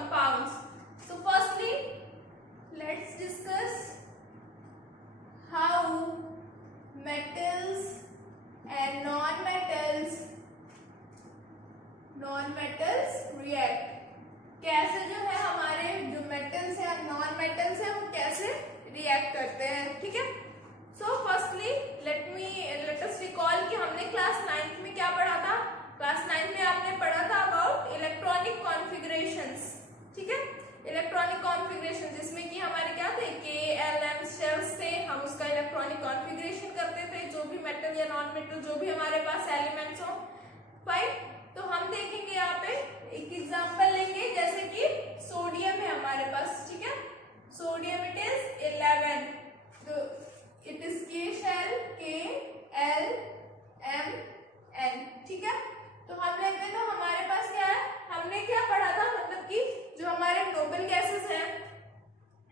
compounds. So firstly, let's discuss how metals and non-metals react. कैसे जो है हमारे जो मेटल्स है नॉन मेटल्स है वो कैसे रिएक्ट करते हैं, ठीक है। So firstly let us recall कि हमने क्लास 9th में क्या पढ़ा था। क्लास 9th में आपने पढ़ा था अबाउट इलेक्ट्रॉनिक कॉन्फ़िगरेशंस, ठीक है। इलेक्ट्रॉनिक कॉन्फ़िगरेशन जिसमें कि हमारे क्या थे KLM शेल्स थे, हम उसका इलेक्ट्रॉनिक कॉन्फ़िगरेशन करते थे जो भी मेटल या नॉन मेटल जो भी हमारे पास एलिमेंट्स हो। फाइन, तो हम देखेंगे यहाँ पे एक एग्जांपल लेंगे, जैसे कि सोडियम है हमारे पास, ठीक है। सोडियम इट इज 11, तो it is K shell KLMN, ठीक है। तो हम लेते हैं, तो हमारे पास क्या है, हमने क्या पढ़ा था, मतलब कि जो हमारे नोबल गैसेस हैं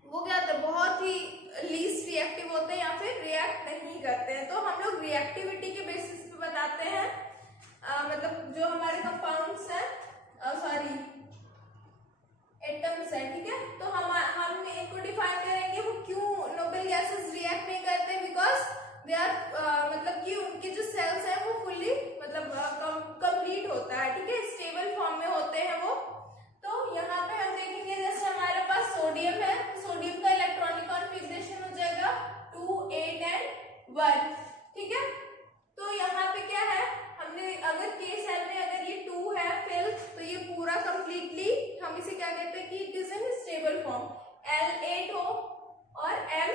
वो क्या होते हैं, बहुत ही लीस्ट रिएक्टिव होते हैं या फिर रिएक्ट नहीं करते हैं। तो हम लोग रिएक्टिविटी के बेसिस पे बताते हैं, मतलब जो हमारे कंपाउंड्स हैं एटम्स हैं, ठीक है। तो हम इनको डिफाइन करेंगे वो क्यों नोबल गैसेस रिएक्ट नहीं करते, बिकॉज दे आर मतलब कि उनके जो सेल्स हैं वो फुल्ली मतलब कंप्लीट होता है, ठीक है, स्टेबल फॉर्म में होते हैं वो। तो यहाँ पे हम देखेंगे जैसे हमारे पास सोडियम है, सोडियम का इलेक्ट्रॉनिक कॉन्फ़िगरेशन हो जाएगा 2 8 and 1, ठीक है। तो यहाँ पे क्या है, हमने अगर K सेल में अगर ये 2 है फिर तो ये पूरा कंप्लीटली हम इसे क्या कहते हैं कि it is in stable form. L8 हो और M,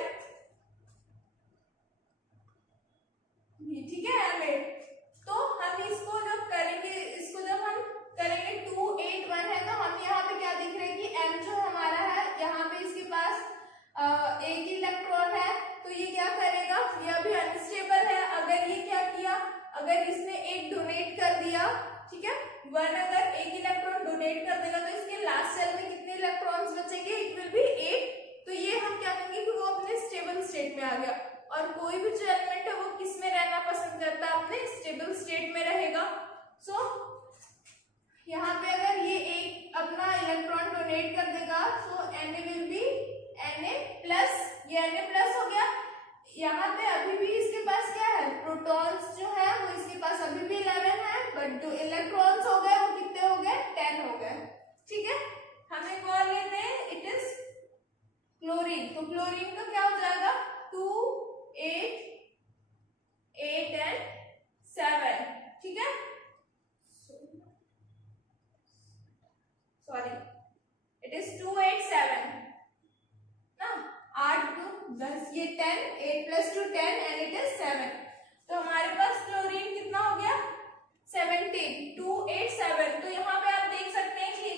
ठीक है, M8। तो हम इसको जब करेंगे, इसको जब हम करेंगे 2 8 1 है, तो हम यहाँ पे क्या दिख रहे हैं कि M जो हमारा है यहाँ पे इसके पास एक इलेक्ट्रॉन है, तो ये क्या करेगा, ये अभी अनस्टेबल है। अगर ये क्या किया, अगर इसने एक डोनेट कर दिया, ठीक है, 1 अगर एक इलेक्ट्रॉन डोनेट कर देगा तो इसके लास्ट सेल में कितने इलेक्ट्रॉन्स बचेंगे, इट विल बी 8। तो ये हम क्या कहेंगे कि वो अपने स्टेबल स्टेट में आ गया। और कोई भी जो एलिमेंट है वो किस में रहना पसंद करता है, अपने स्टेबल स्टेट में रहेगा। सो यहाँ पे अगर ये एक अपना इलेक्ट्रॉन डोनेट कर देगा सो Na विल बी Na+, ये Na+ हो गया। यहाँ पे अभी भी इसके पास क्या है, प्रोटॉन्स जो है वो इसके पास अभी भी 11 है, बट जो इलेक्ट्रॉन्स हो गए वो कितने हो गए, 10 हो गए, ठीक है। हम एक और लेते हैं, इट इज क्लोरीन। तो क्लोरीन का क्या हो जाएगा 2 8 8 and 7, ठीक है। सॉरी, इट इज 2 8 7 ना, 8 2 10, ये 10, 8 + 2 10 एंड इट इज 7। तो हमारे पास क्लोरीन कितना हो गया 17, 2 8 7। तो यहाँ पे आप देख सकते हैं कि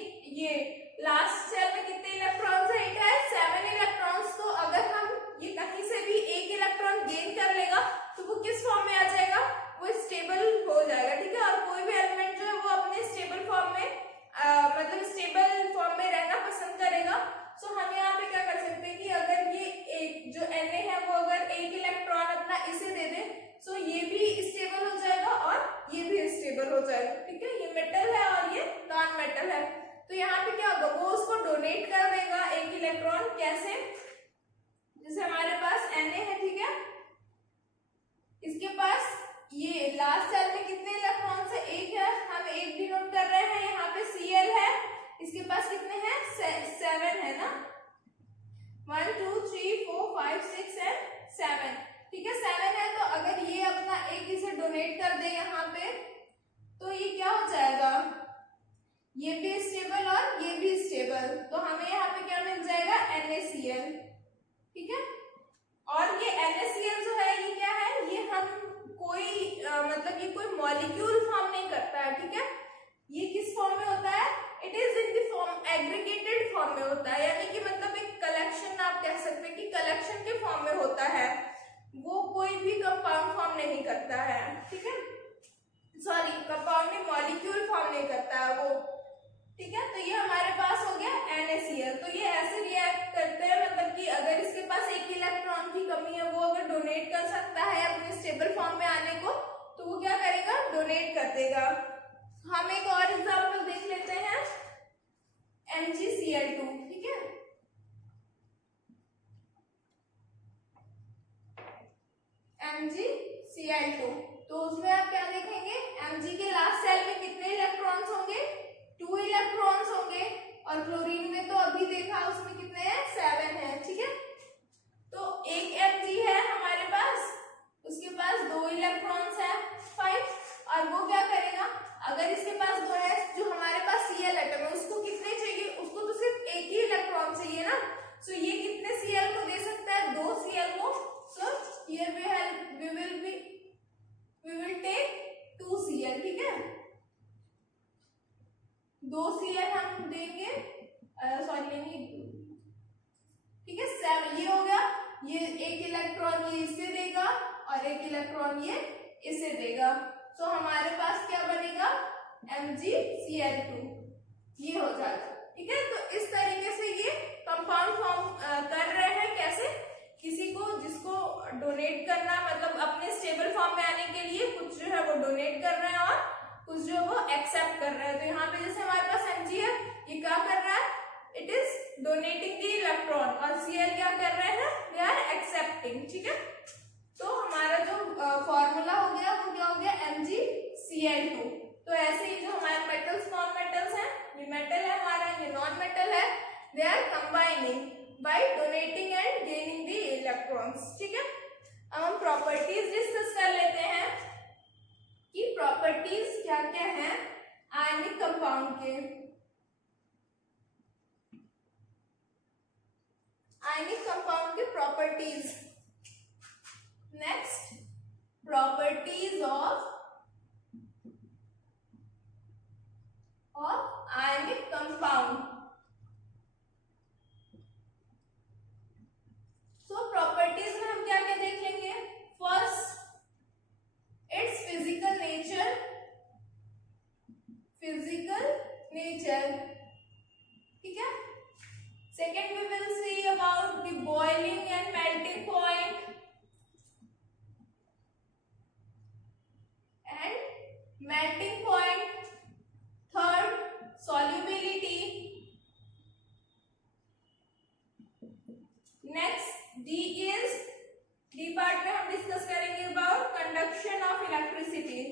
ये लास्ट सेल में कितने इलेक्ट्रॉन्स है, इट है 7 इलेक्ट्रॉन्स। तो अगर हम ये कहीं से भी एक इलेक्ट्रॉन गेन कर लेगा तो वो किस फॉर्म में आ जाएगा, वो स्टेबल हो जाएगा, ठीक है। और कोई भी एलिमेंट जो है वो अपने स्टेबल फॉर्म में मतलब स्टेबल फॉर्म में रहना पसंद करेगा। सो हम यहाँ पे क्या कर सकते हैं कि अगर ये एक जो Na है वो अगर एक इलेक्ट्रॉन अपना इसे दे दे सो ये भी स्टेबल हो जाएगा और ये भी स्टेबल हो जाएगा, ठीक है। ये मेटल है और ये नॉन मेटल है। तो यहाँ पे क्या होगा, वो उसको डोनेट कर देगा एक इलेक्ट्रॉन, कैसे, जैसे हमारे पास Na है, ठीक है, इसके पास ये लास्ट सेल में कितने इलेक्ट्रॉन्स है, एक है, हम एक भी नोट कर रहे हैं। यहाँ पे Cl है, इसके पास कितने हैं 7 है ना, 1 2 3 4 5 6 and 7, ठीक है, 7 है। तो अगर ये अपना एक इसे डोनेट कर दे यहाँ पे तो ये क्या हो जाएगा, ये भी स्टेबल और ये भी स्टेबल। तो हमें यहाँ पे क्या मिल जाएगा NaCl, ठीक है। और ये NaCl जो है ये क्या है, ये हम कोई मतलब ये कोई मॉलिक्यूल फॉर्म नहीं करता है, ठीक है। ये किस फॉर्म में होता है, it is in the form aggregated form में होता है, यानी कि मतलब एक कलेक्शन आप कह सकते हैं कि कलेक्शन के फॉर्म में होता है, वो कोई भी कंपाउंड फॉर्म नहीं करता है, ठीक है, सॉरी कंपाउंड में मॉलिक्यूल फॉर्म नहीं करता है वो, ठीक है। तो ये हमारे पास हो गया NaCl। तो ये ऐसे रिएक्ट करते हैं, मतलब कि अगर इसके पास एक इलेक्ट्रॉन की कमी है वो अगर डोनेट कर सकता है अपने स्टेबल फॉर्म में आने को तो वो क्या करेगा, डोनेट कर देगा। हम एक और एग्जांपल देख लेते हैं, MgCl। 2 Cl हम देंगे, सॉरी लेंगे, ठीक है 7, ये हो गया, ये एक इलेक्ट्रॉन ये इसे देगा और एक इलेक्ट्रॉन ये इसे देगा। तो हमारे पास क्या बनेगा, MgCl2, ये हो जाएगा, ठीक है। तो इस तरीके से ये कंपाउंड फॉर्म कर रहे हैं, कैसे, किसी को जिसको डोनेट करना, मतलब अपने स्टेबल फॉर्म में आने के लिए कुछ जो है वो डोनेट कर रहे हैं और कुछ जो वो एक्सेप्ट कर रहे हैं। तो यहाँ पे जैसे हमारे पास Mg है, ये क्या कर रहा है, it is donating the electron, और Cl क्या कर रहे हैं, दे आर एक्सेप्टिंग, ठीक है। तो हमारा जो फॉर्मूला हो गया वो क्या हो गया, MgCl2। तो ऐसे ही जो हमारे मेटल्स नॉन मेटल्स हैं, ये मेटल है हमारा, ये नॉन मेटल है, they are combining by donating and gaining the electrons, ठीक है। अब हम प्रॉपर्टीज डिस्कस कर लेते हैं कि प्रॉपर्टीज क्या क्या हैं आयनिक कंपाउंड के। आयनिक कंपाउंड के properties, next properties of ionic compound। So properties में हम क्या क्या देख लेंगे, फर्स्ट इट्स फिजिकल नेचर, ठीक है। Second we will see about the boiling and melting point and melting point. Third solubility, next D part में हम डिस्कस करेंगे about conduction of electricity.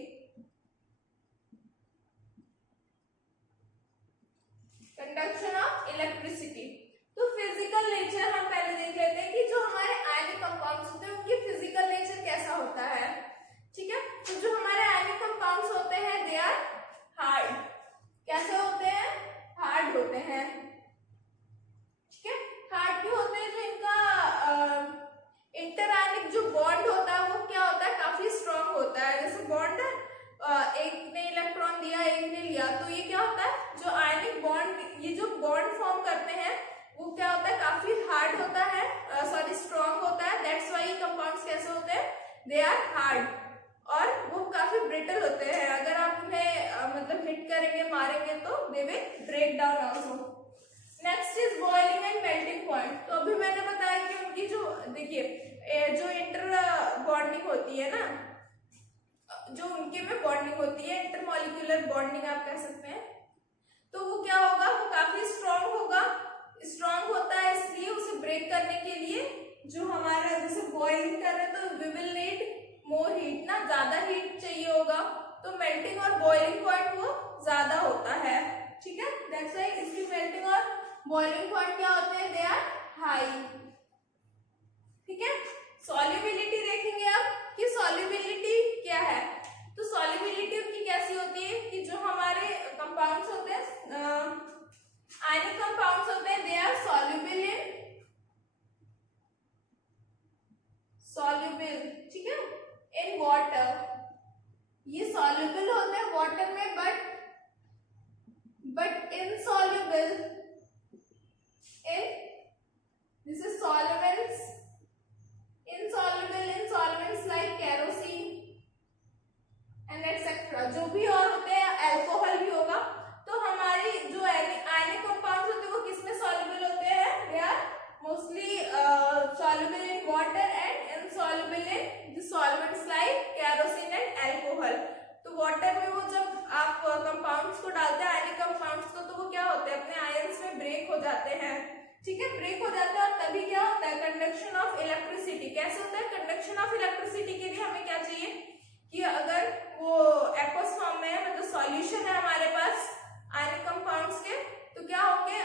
Conduction of electricity, तो फिजिकल नेचर हम पहले देख लेते हैं कि जो हमारे आयनिक कंपाउंड्स होते हैं उनकी फिजिकल नेचर कैसा होता है, ठीक है। तो जो हमारे आयनिक कंपाउंड्स होते हैं दे आर हार्ड, कैसे होते हैं, हार्ड होते हैं, ठीक है। हार्ड क्यों होते हैं, जो इनका इंटरआयनिक जो बॉन्ड होता है वो क्या होता है, काफी स्ट्रांग होता है। जैसे बॉन्ड है, एक ने इलेक्ट्रॉन दिया एक ने लिया, तो ये क्या होता है, जो आयनिक बॉन्ड, ये जो बॉन्ड फॉर्म करते हैं वो क्या होता है, काफी हार्ड होता है, सॉरी स्ट्रांग होता है। दैट्स व्हाई कंपाउंड्स कैसे होते हैं, दे आर हार्ड, और वो काफी ब्रिटल होते हैं। अगर आप उन्हें मतलब हिट करेंगे, मारेंगे तो they will break down also. Next is boiling and melting point. तो अभी मैंने बताया कि उनकी जो, देखिए जो इंटर बॉन्डिंग होती है ना, जो उनके में बॉन्डिंग होती है, इंटरमॉलिक्यूलर बॉन्डिंग आप कह सकते हैं, तो वो क्या होगा, वो काफी स्ट्रांग होगा। स्ट्रांग होता है इसलिए उसे ब्रेक करने के लिए जो हमारा, जैसे बॉइलिंग कर रहे हैं तो we will need more heat ना, ज्यादा हीट चाहिए होगा, तो मेल्टिंग और बॉइलिंग पॉइंट वो ज्यादा होता है, ठीक है। दैट्स व्हाई इसकी मेल्टिंग और बॉइलिंग पॉइंट क्या होते हैं, दे आर हाई, ठीक है। सॉल्युबिलिटी देखेंगे अब कि सॉल्युबिलिटी क्या है। तो सॉल्युबिलिटी उनकी कैसी होती है कि जो हमारे कंपाउंड्स होते हैं, आयनिक कंपाउंड्स होते हैं, दे आर सॉल्युबल ठीक है, इन वाटर। ये सॉल्युबल होते हैं वाटर में, but insoluble in, this is solvents, insoluble in solvents like kerosene and etcetera. जो भी और होते हैं, अल्कोहल भी होगा। तो हमारी जो आयनिक कंपाउंड्स होते हैं वो किसमें सॉल्युबल होते हैं, they are mostly soluble in water and insoluble in the solvents like kerosene and alcohol. तो वाटर में वो जब आप कंपाउंड्स को डालते हैं, आयनिक कंपाउंड्स को, तो वो क्या होते हैं, अपने आयंस में ब्रेक हो जाते हैं, ठीक है, ब्रेक हो जाता है। और तभी क्या होता है, कंडक्शन ऑफ इलेक्ट्रिसिटी। कैसे होता है कंडक्शन ऑफ इलेक्ट्रिसिटी, के लिए हमें क्या चाहिए कि अगर वो एक्वस फॉर्म में है, मतलब सॉल्यूशन है हमारे पास आयनिक कंपाउंड्स के, तो क्या होंगे,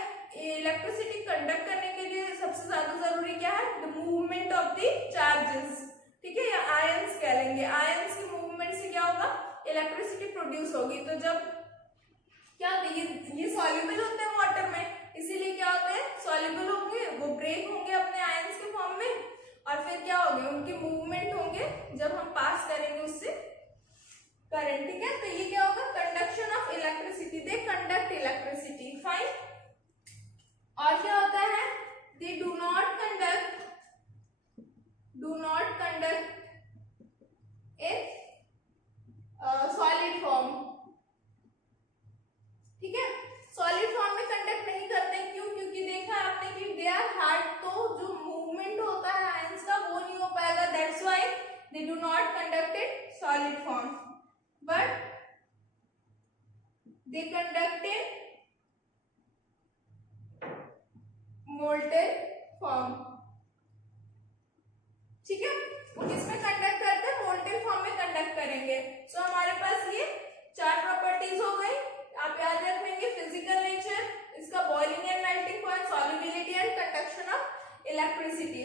इलेक्ट्रिसिटी कंडक्ट करने के लिए सबसे ज्यादा जरूरी क्या है, the movement of the charges, ठीक है, या आयंस कह लेंगे। आयंस की मूवमेंट से क्या होगा, इलेक्ट्रिसिटी प्रोड्यूस होगी। तो जब क्या होता है, ये सॉल्युबल होते हैं वाटर में, इसीलिए क्या होते हैं, सॉल्युबल होंगे, वो ब्रेक होंगे अपने आयंस के फॉर्म में, और फिर क्या होंगे, उनके मूवमेंट होंगे जब हम पास करेंगे उससे करंट, ठीक है। तो ये क्या होगा, conduction of electricity, they conduct electricity. Fine. और क्या होता है? They do not conduct in solid form. ठीक है, सॉलिड फॉर्म में कंडक्ट नहीं करते। क्यों? क्योंकि देखा आपने कि दे आर हार्ड, तो जो मूवमेंट होता है आयंस का वो नहीं हो पाएगा। That's why they do not conduct in solid form, but they conduct in molten form. ठीक है, वो किसमें कंडक्ट करते हैं? मोल्टेन फॉर्म में कंडक्ट करेंगे। सो हमारे पास ये 4 प्रॉपर्टीज हो गई। आप याद रखेंगे फिजिकल नेचर, इसका boiling and melting point, solubility and conduction of electricity.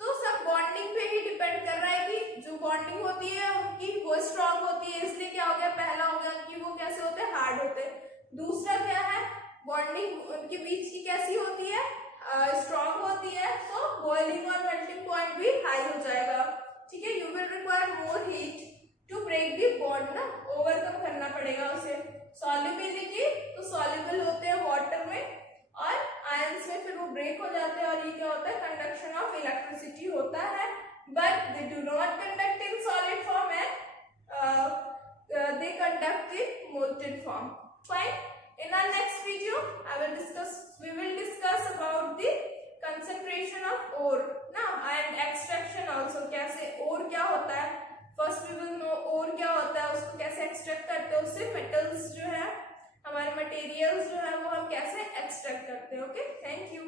तो सब बॉन्डिंग पे ही डिपेंड कर रहा है कि जो बॉन्डिंग होती है उनकी वो स्ट्रांग होती है, इसलिए क्या हो गया? पहला हो गया कि वो कैसे होते हैं? हार्ड होते हैं। दूसरा क्या है? बॉन्डिंग उनके बीच की कैसी होती है? स्ट्रांग होती है, तो बॉइलिंग और मेल्टिंग पॉइंट भी हाई हो जाएगा। ठीक है, you will require more heat to break the bond ना, ओवरकम करना पड़ेगा उसे। सॉल्युबिलिटी, तो सॉल्युबल होते हैं वाटर में और आयंस में, फिर वो ब्रेक हो जाते हैं और ये क्या होता है? कंडक्शन ऑफ इलेक्ट्रिसिटी होता है। But they do not conduct in solid form and they conduct in molten form. Fine. In our next video, we will discuss about the concentration of ore ना, and extraction also. कैसे ore क्या होता है? First we will know ore क्या होता है, उसको कैसे extract करते हैं, उससे metals जो है, हमारे materials जो है वो हम कैसे extract करते हैं. Okay, thank you.